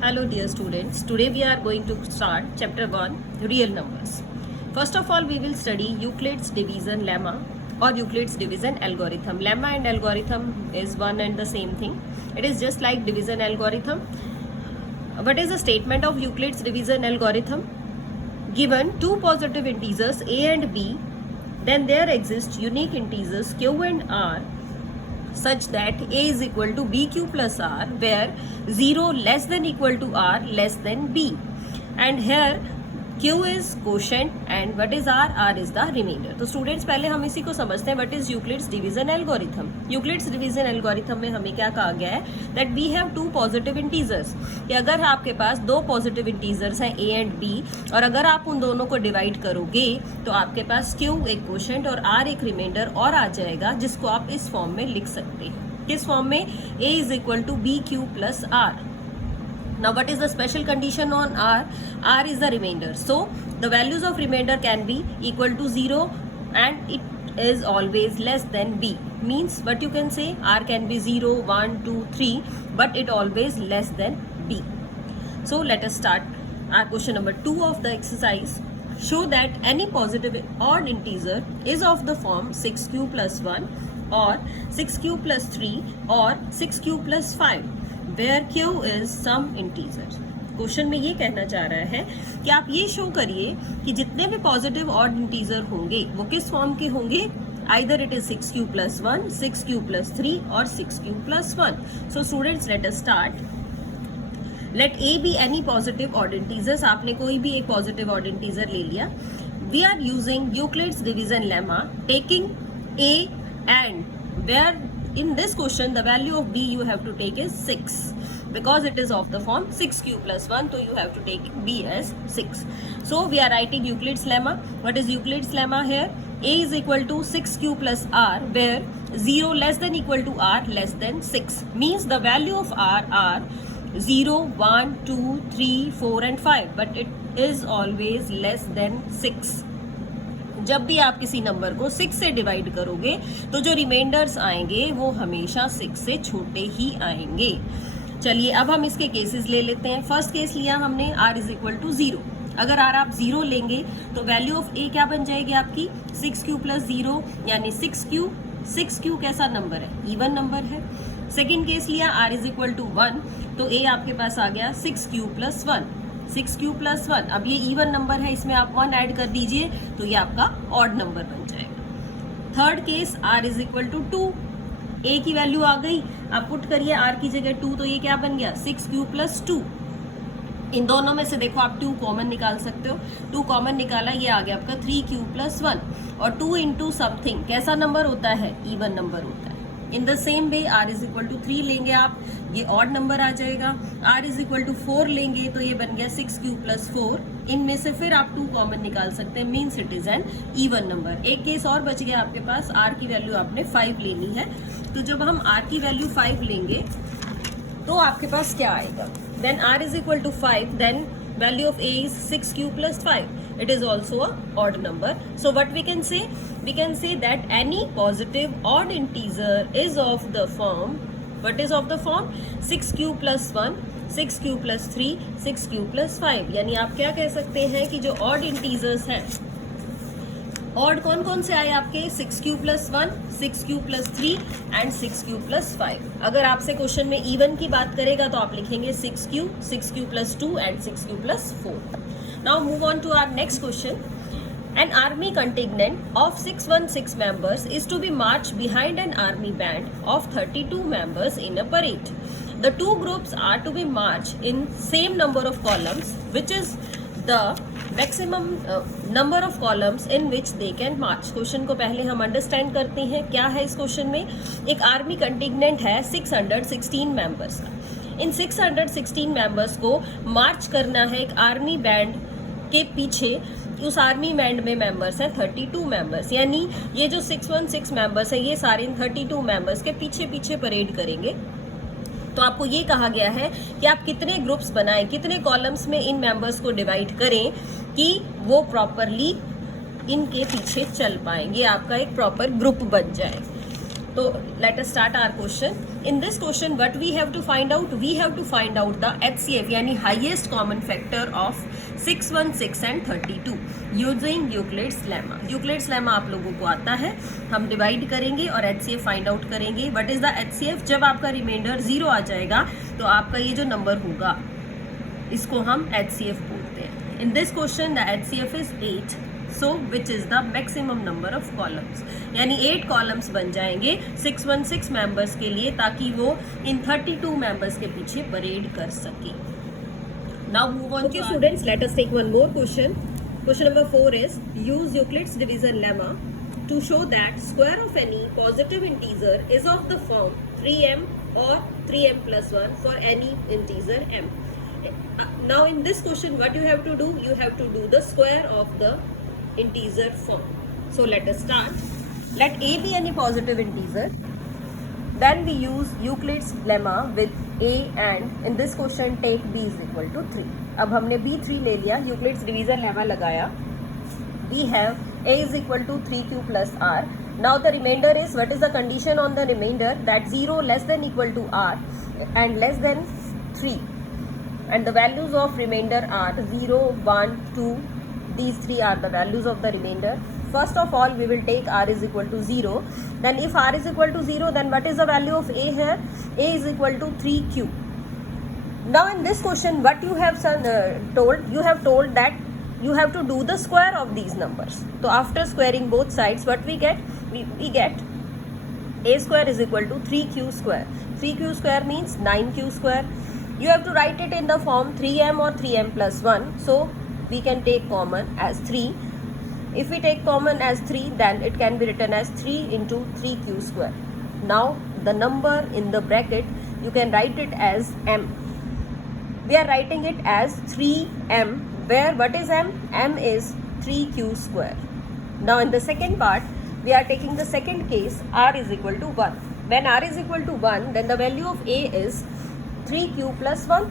Hello dear students, today we are going to start chapter 1 real numbers. First of all we will study Euclid's division lemma or Euclid's division algorithm. Lemma and algorithm is one and the same thing. It is just like division algorithm. What is the statement of Euclid's division algorithm? Given two positive integers a and b, then there exist unique integers q and r such that a is equal to bq plus r, where 0 less than equal to r less than b, and here q is quotient and what is r is the remainder. तो students पहले हम इसी को समझते हैं what is Euclid's division algorithm. Euclid's division algorithm में हमें क्या कहा गया है that we have two positive integers, कि अगर आपके पास दो पॉजिटिव इंटीजर्स हैं a एंड b और अगर आप उन दोनों को डिवाइड करोगे तो आपके पास q एक क्वोशेंट और r एक रिमाइंडर और आ जाएगा, जिसको आप इस फॉर्म में लिख सकते हैं. किस फॉर्म में? a is equal to b q plus r. Now what is the special condition on r? R is the remainder. So the values of remainder can be equal to 0 and it is always less than b. Means what you can say, r can be 0, 1, 2, 3 but it always less than b. So let us start our question number 2 of the exercise. Show that any positive odd integer is of the form 6q plus 1 or 6q plus 3 or 6q plus 5. Where q is some integer. Question में ये कहना चाह रहा है कि आप ये show करिए कि जितने भी पॉजिटिव ऑड इंटीजर होंगे वो किस फॉर्म के होंगे. Either it is 6q plus 1, 6q plus 3 और 6q plus 1. So students let us start. Let a be any positive odd integers. आपने कोई भी एक पॉजिटिव ऑड इंटीजर ले लिया. We are using Euclid's division lemma taking a and where in this question the value of b you have to take is 6 because it is of the form 6q plus 1, so you have to take b as 6. So we are writing Euclid's lemma. What is Euclid's lemma here? A is equal to 6q plus r, where 0 less than equal to r less than 6 means the value of r are 0, 1, 2, 3, 4 and 5 but it is always less than 6. जब भी आप किसी number को 6 से divide करोगे तो जो reminders आएंगे वो हमेशा 6 से छोटे ही आएंगे. चलिए अब हम इसके केसेस ले लेते हैं. फर्स्ट केस लिया हमने r इज इक्वल टू 0. अगर r आप 0 लेंगे तो वैल्यू ऑफ a क्या बन जाएगी आपकी 6q प्लस 0 यानी 6q. 6q कैसा नंबर है? इवन नंबर है. सेकेंड केस लिया r इज इक्वल टू 1 तो a आपके पास आ गया 6q प्लस 1. 6q plus 1. अब ये इवन नंबर है, इसमें आप 1 ऐड कर दीजिए तो ये आपका ऑड नंबर बन जाएगा. Third case r is equal to 2. a की वैल्यू आ गई, आप पुट करिए r की जगह 2 तो ये क्या बन गया 6q प्लस 2. इन दोनों में से देखो आप 2 कॉमन निकाल सकते हो. 2 कॉमन निकाला, ये आ गया आपका 3q प्लस 1 और 2 इंटू समथिंग कैसा नंबर होता है? इवन नंबर होता है. In the same way r is equal to 3 लेंगे आप, ये ऑड नंबर आ जाएगा. r इज इक्वल टू 4 लेंगे तो ये बन गया 6q प्लस 4. इनमें से फिर आप 2 कॉमन निकाल सकते हैं, means it is N even number. एक केस और बच गया आपके पास, r की वैल्यू आपने 5 लेनी है. तो जब हम r की वैल्यू 5 लेंगे तो आपके पास क्या आएगा? Then r is equal to 5, then value of a is 6q plus 5. It is also a odd number. So what we can say? We can say that any positive odd integer is of the form. What is of the form? 6q plus 1, 6q plus 3, 6q plus 5. यानी आप क्या कह सकते हैं कि जो odd integers हैं, odd कौन कौन से आए आपके? 6q plus 1, 6q plus 3 and 6q plus 5. अगर आपसे क्वेश्चन में इवन की बात करेगा तो आप लिखेंगे 6q, 6q plus 2 and 6q plus 4. Now move on to our next question. An army contingent of 616 members is to be marched behind an army band of 32 members in a parade. The two groups are to be marched in same number of columns, which is the maximum number of columns in which they can March. Question को पहले हम understand करते हैं क्या है इस question में. एक आर्मी कंटिंजेंट है 616 मेंबर्स का. इन 616 मेंबर्स को मार्च करना है एक आर्मी बैंड के पीछे. उस आर्मी बैंड में मेंबर्स हैं 32 मेंबर्स, यानी ये जो 616 मेंबर्स हैं ये सारे इन 32 मेंबर्स के पीछे पीछे परेड करेंगे. तो आपको ये कहा गया है कि आप कितने ग्रुप्स बनाएं, कितने कॉलम्स में इन मेंबर्स को डिवाइड करें कि वो प्रॉपरली इनके पीछे चल पाएंगे, आपका एक प्रॉपर ग्रुप बन जाए. तो let us start our question. in this question what we have to find out, we have to find out the HCF यानी highest common factor of 616 and 32 using Euclid's lemma. Euclid's lemma आप लोगों को आता है, हम divide करेंगे और HCF find out करेंगे. What is the HCF? जब आपका रिमाइंडर 0 आ जाएगा तो आपका ये जो नंबर होगा इसको हम HCF बोलते हैं. In this question the HCF is 8. So which is the maximum number of columns, यानी 8 कॉलम्स बन जाएंगे 616 मेंबर्स के लिए, ताकि वो इन 32 मेंबर्स के पीछे परेड कर सके. Now move on to students, let us take one more question. Question number 4 is use Euclid's division lemma to show that square of any positive integer is of the form 3m or 3m plus 1 for any integer m. Now in this question what you have to do, you have to do the square of the integer form. So let us start. Let a be any positive integer, then we use Euclid's lemma with a, and in this question take b is equal to 3. अब हमने b 3 ले लिया, Euclid's division lemma लगाया. We have a is equal to 3q plus r. Now the remainder is, what is the condition on the remainder? That 0 less than equal to r and less than 3, and the values of remainder are 0, 1, 2. These 3 are the values of the remainder. First of all we will take r is equal to 0. Then if r is equal to 0, then what is the value of a here? A is equal to 3q. Now in this question what you have told, you have told that you have to do the square of these numbers. So after squaring both sides, what we get? We get a square is equal to 3q square. 3q square means 9q square. You have to write it in the form 3m or 3m plus 1. So we can take common as 3. If we take common as 3, then it can be written as 3 into 3q square. Now the number in the bracket, you can write it as m. We are writing it as 3m, where what is m? M is 3q square. Now in the second part, we are taking the second case, r is equal to 1. When r is equal to 1, then the value of a is 3q plus 1.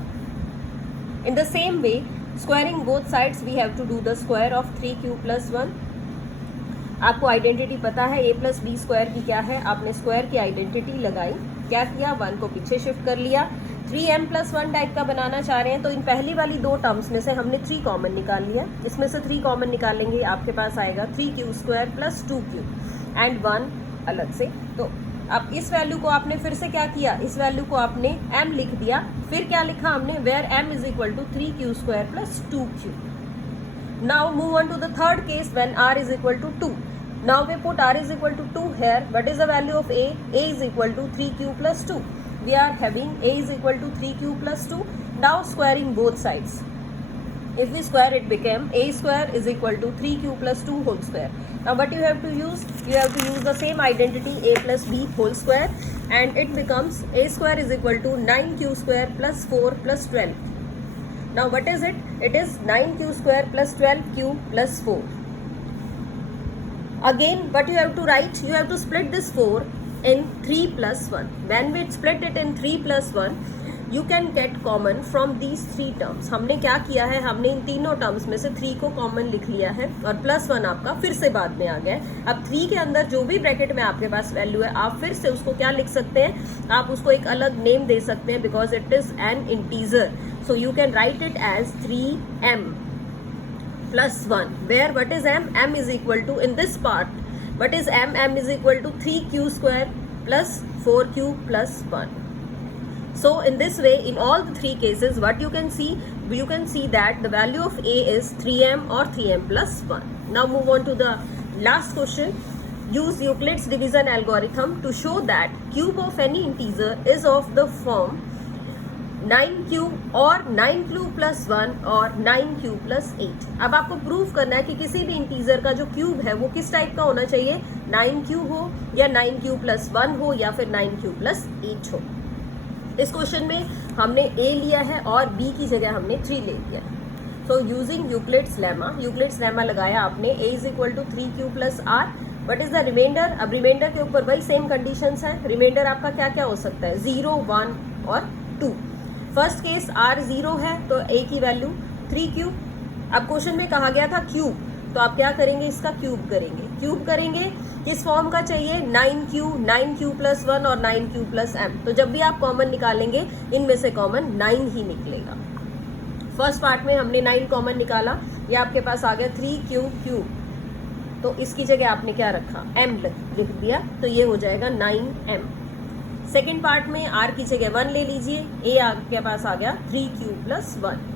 In the same way, squaring both sides, we have to do the square of 3q plus 1. आपको identity पता है a plus B square की क्या है, आपने square की identity लगाई, क्या किया, 1 को पीछे शिफ्ट कर लिया. 3m प्लस 1 टाइप का बनाना चाह रहे हैं तो इन पहली वाली 2 टर्म्स में से हमने 3 कॉमन निकाल लिया. इसमें से 3 कॉमन निकालेंगे, आपके पास आएगा 3q square plus 2q and 1 अलग से. तो अब इस वैल्यू को आपने फिर से क्या किया, इस वैल्यू को आपने m लिख दिया. फिर क्या लिखा हमने, where m is equal to 3q square plus 2q. Now move on to the third case when r is equal to 2. Now we put r is equal to 2 here. What is the value of a? A is equal to 3q plus 2. We are having a is equal to 3q plus 2. Now squaring both sides. If we square, it became a square is equal to 3q plus 2 whole square. Now what you have to use? You have to use the same identity, a plus b whole square, and it becomes a square is equal to 9q square plus 4 plus 12. Now what is it? It is 9q square plus 12q plus 4. Again what you have to write, you have to split this 4 in 3 plus 1. When we split it in 3 plus 1, you can get common from these 3 terms. हमने क्या किया है, हमने इन तीनों terms में से 3 को common लिख लिया है और प्लस 1 आपका फिर से बाद में आ गया है. अब 3 के अंदर जो भी ब्रैकेट में आपके पास वैल्यू है, आप फिर से उसको क्या लिख सकते हैं, आप उसको एक अलग नेम दे सकते हैं, because it is an integer. So you can write it as 3m plus 1, where what is m? M is equal to, in this part, what is m? M is equal to 3q square plus 4q plus 1. So in this way, in all the 3 cases, what you can see that the value of a is 3m or 3m plus 1. Now move on to the last question. Use Euclid's division algorithm to show that cube of any integer is of the form 9q और 9q plus 1 और 9q plus 8. अब आपको prove करना है कि किसी भी integer का जो क्यूब है वो किस टाइप का होना चाहिए, 9q हो या 9q plus 1 हो या फिर 9q plus 8 हो. इस क्वेश्चन में हमने a लिया है और b की जगह हमने 3 ले लिया है. सो यूजिंग यूक्लिड्स लेमा लगाया आपने, a is equal to 3q plus r. What is the remainder? अब रिमाइंडर के ऊपर वही सेम कंडीशंस हैं. रिमाइंडर आपका क्या क्या हो सकता है, 0, 1 और 2. फर्स्ट केस r 0 है तो a की वैल्यू 3q. अब क्वेश्चन में कहा गया था क्यूब, तो आप क्या करेंगे, इसका क्यूब करेंगे. किस फॉर्म का चाहिए, 9q प्लस 1 और 9q प्लस m। तो जब भी आप कॉमन निकालेंगे इनमें से कॉमन 9 ही निकलेगा। फर्स्ट पार्ट में हमने 9 कॉमन निकाला, ये आपके पास आ गया 3q, तो इसकी जगह आपने क्या रखा, m लिख दिया, तो ये हो जाएगा 9m। सेकेंड पार्ट में r की जगह 1 ले लीजिए, a आपके पास आ गया 3q प्लस 1।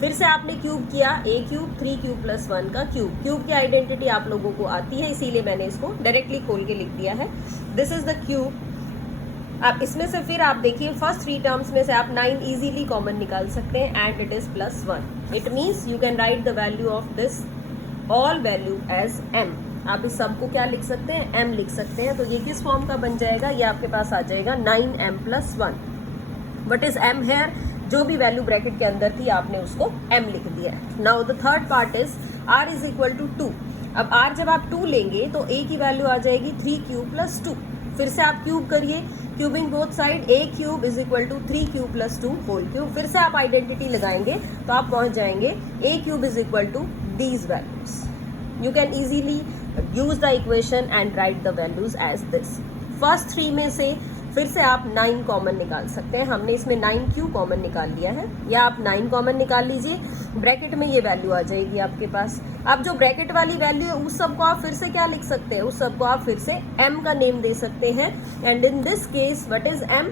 फिर से आपने क्यूब किया, a क्यूब 3q प्लस 1 का क्यूब। क्यूब की आइडेंटिटी आप लोगों को आती है, इसीलिए मैंने इसको डायरेक्टली खोल के लिख दिया है, दिस इज द क्यूब। आप इसमें से फिर आप देखिए फर्स्ट 3 टर्म्स में से आप 9 इजीली कॉमन निकाल सकते हैं, and it is plus 1। It means you can write the value of this all value as m। आप इस सब को क्या लिख सकते हैं, m लिख सकते हैं। तो ये किस फॉर्म का बन जाएगा, ये आपके पास आ जाएगा 9m plus 1। What is m here, जो भी वैल्यू ब्रैकेट के अंदर थी आपने उसको m लिख दिया है। Now the third part is r is equal to 2। अब r जब आप 2 लेंगे तो a की वैल्यू आ जाएगी 3q प्लस 2। फिर से आप क्यूब करिए, cubing both side, a cube is equal to 3q plus 2 whole cube. फिर से आप आइडेंटिटी लगाएंगे तो आप पहुंच जाएंगे a cube is equal to these values. You can easily use the equation and write the values as this. First 3 में से फिर से आप 9 कॉमन निकाल सकते हैं। हमने इसमें 9q कॉमन निकाल लिया है, या आप 9 कॉमन निकाल लीजिए, ब्रैकेट में ये वैल्यू आ जाएगी आपके पास। अब जो ब्रैकेट वाली वैल्यू है उस सब को आप फिर से क्या लिख सकते हैं, उस सब को आप फिर से m का नेम दे सकते हैं। And in this case what is m,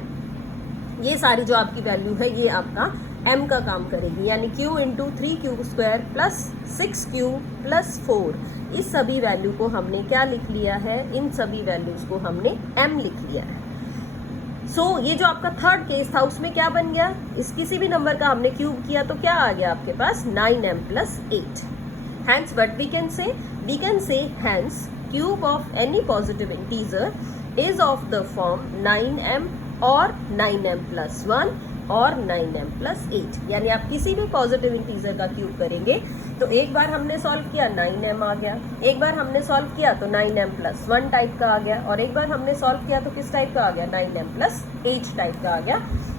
ये सारी जो आपकी वैल्यू है ये आपका m का काम करेगी, यानी q into 3q square plus 6q plus 4। इस सभी वैल्यू को हमने क्या लिख लिया है, इन सभी वैल्यूज को हमने m लिख लिया है। सो ये जो आपका थर्ड केस था उसमें क्या बन गया, इस किसी भी नंबर का हमने क्यूब किया तो क्या आ गया आपके पास 9m plus 8। Hence what we can say hence cube of any positive integer is of the form 9m और 9m प्लस 1 और 9m प्लस 8। यानी आप किसी भी पॉजिटिव इंटीजर का क्यूब करेंगे तो एक बार हमने सॉल्व किया 9m आ गया, एक बार हमने सॉल्व किया तो 9m प्लस 1 टाइप का आ गया, और एक बार हमने सॉल्व किया तो किस टाइप का आ गया, 9m प्लस 8 टाइप का आ गया।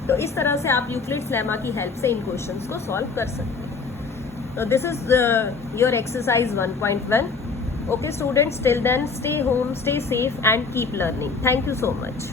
तो इस तरह से आप यूक्लिड्स लेमा की हेल्प से इन क्वेश्चंस को सॉल्व कर सकते हैं। तो this is your exercise 1.1। Okay students, till then stay home, stay safe and keep learning. Thank you so much.